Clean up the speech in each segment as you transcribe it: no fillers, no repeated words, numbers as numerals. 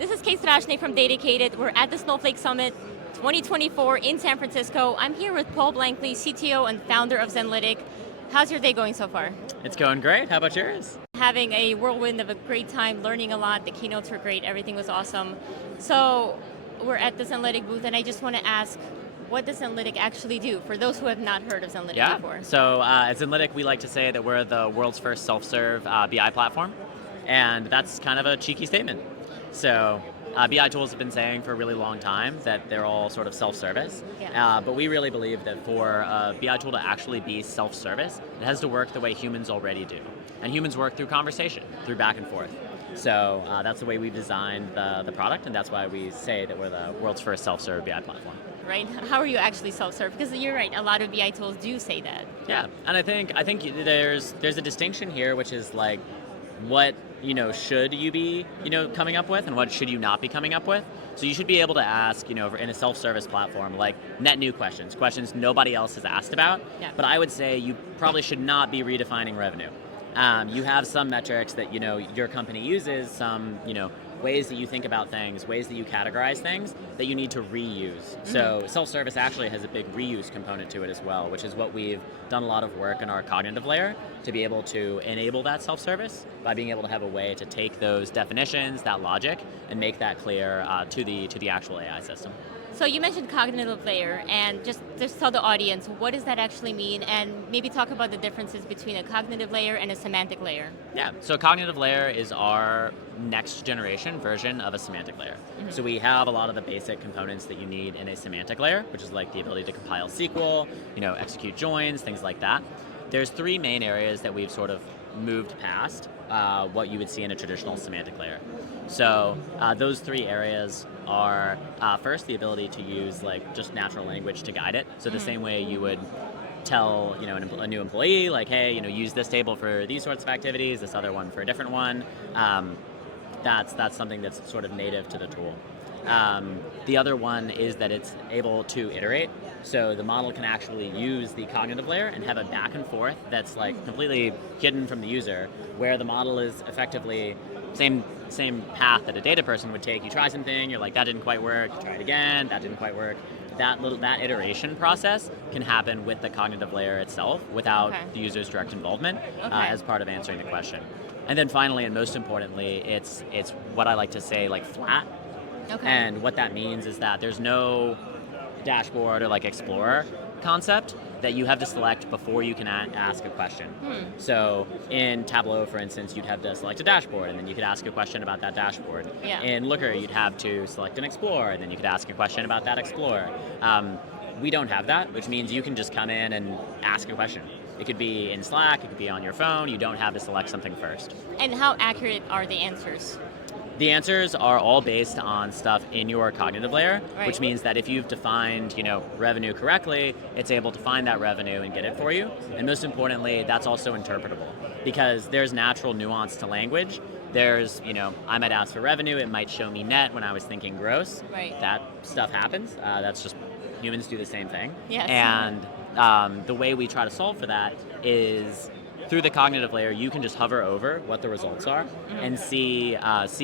This is Strachnyi from Dedicated. We're at the Snowflake Summit 2024 in San Francisco. I'm here with Paul Blankley, CTO and founder of Zenlytic. How's your day going so far? It's going great. How about yours? Having a whirlwind of a great time, learning a lot. The keynotes were great. Everything was awesome. So we're at the Zenlytic booth, and I just want to ask, what does Zenlytic actually do for those who have not heard of Zenlytic before? So at Zenlytic, we like to say that we're the world's first self-serve BI platform, and that's kind of a cheeky statement. So BI tools have been saying for a really long time that they're all sort of self-service, but we really believe that for a BI tool to actually be self-service, it has to work the way humans already do. And humans work through conversation, through back and forth. So that's the way we've designed the product, and that's why we say that we're the world's first self-serve BI platform. Right? How are you actually self-serve? Because you're right, a lot of BI tools do say that. Yeah, and I think there's a distinction here, which is like, what should you be coming up with, and what should you not be coming up with. So you should be able to ask in a self-service platform like net new questions nobody else has asked about. Yeah. But I would say you probably should not be redefining revenue. You have some metrics that your company uses, some ways that you think about things, ways that you categorize things that you need to reuse. Mm-hmm. So self-service actually has a big reuse component to it as well, which is what we've done a lot of work in our cognitive layer to be able to enable that self-service by being able to have a way to take those definitions, that logic, and make that clear to the actual AI system. So you mentioned cognitive layer, and just tell the audience, what does that actually mean, and maybe talk about the differences between a cognitive layer and a semantic layer. Yeah, so a cognitive layer is our next generation version of a semantic layer. Mm-hmm. So we have a lot of the basic components that you need in a semantic layer, which is like the ability to compile SQL, execute joins, things like that. There's three main areas that we've sort of moved past what you would see in a traditional semantic layer. So those three areas are first the ability to use like just natural language to guide it. So the same way you would tell a new employee like, hey, use this table for these sorts of activities, this other one for a different one. That's something that's sort of native to the tool. The other one is that it's able to iterate. So the model can actually use the cognitive layer and have a back and forth that's like completely hidden from the user, where the model is effectively same path that a data person would take. You try something, you're like, that didn't quite work, you try it again, that didn't quite work. That iteration process can happen with the cognitive layer itself without the user's direct involvement as part of answering the question. And then finally, and most importantly, it's what I like to say like flat. Okay. And what that means is that there's no dashboard or like explorer concept that you have to select before you can ask a question. So in Tableau, for instance, you'd have to select a dashboard, and then you could ask a question about that dashboard. Yeah. In Looker, you'd have to select an explorer, and then you could ask a question about that explorer. We don't have that, which means you can just come in and ask a question. It could be in Slack, it could be on your phone. You don't have to select something first. And how accurate are the answers? The answers are all based on stuff in your cognitive layer, which means that if you've defined, revenue correctly, it's able to find that revenue and get it for you. And most importantly, that's also interpretable, because there's natural nuance to language. There's, I might ask for revenue, it might show me net when I was thinking gross. Right. That stuff happens. That's just, humans do the same thing. Yes. And the way we try to solve for that is through the cognitive layer, you can just hover over what the results are and see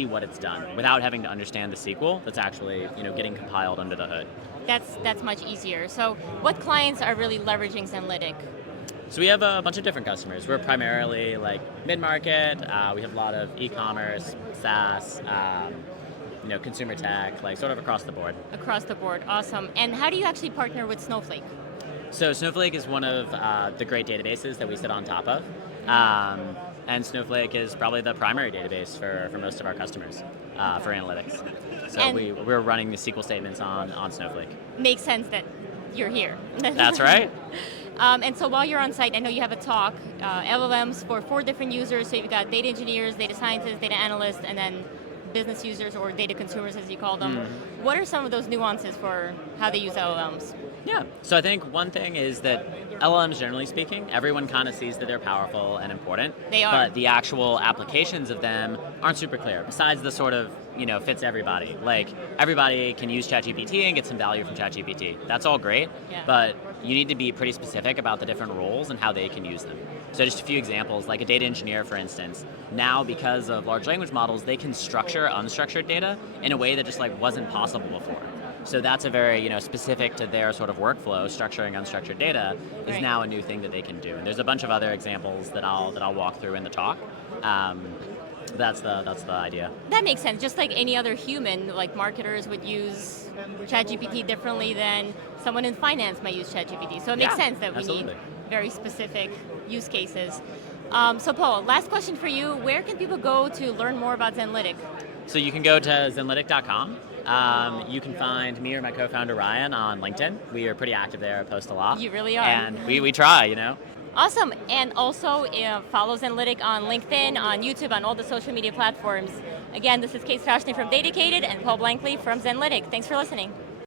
what it's done without having to understand the SQL that's actually getting compiled under the hood. That's much easier. So what clients are really leveraging Zenlytic? So we have a bunch of different customers. We're primarily like mid-market. We have a lot of e-commerce, SaaS, consumer tech, like sort of across the board. Across the board, awesome. And how do you actually partner with Snowflake? So Snowflake is one of the great databases that we sit on top of. And Snowflake is probably the primary database for most of our customers for analytics. So we're running the SQL statements on Snowflake. Makes sense that you're here. That's right. And so while you're on site, I know you have a talk, LLMs for 4 different users. So you've got data engineers, data scientists, data analysts, and then business users or data consumers as you call them. What are some of those nuances for how they use LLMs? Yeah, so I think one thing is that LLMs, generally speaking, everyone kind of sees that they're powerful and important. They are. But the actual applications of them aren't super clear. Besides the sort of fits everybody. Like everybody can use ChatGPT and get some value from ChatGPT. That's all great, Yeah. but you need to be pretty specific about the different roles and how they can use them. So just a few examples, like a data engineer, for instance. Now, because of large language models, they can structure unstructured data in a way that just like wasn't possible before. So that's a very specific to their sort of workflow. Structuring unstructured data is Right. now a new thing that they can do. And there's a bunch of other examples that I'll walk through in the talk. That's the idea. That makes sense. Just like any other human, like marketers would use ChatGPT differently than someone in finance might use ChatGPT. So it makes Yeah, sense that we absolutely. need very specific use cases. So Paul, last question for you. Where can people go to learn more about Zenlytic? So you can go to zenlytic.com. You can find me or my co-founder Ryan on LinkedIn. We are pretty active there, post a lot. You really are. And we try, Awesome. And also follow Zenlytic on LinkedIn, on YouTube, on all the social media platforms. Again, this is Kate Strachnyi from Dedicated and Paul Blankley from Zenlytic. Thanks for listening.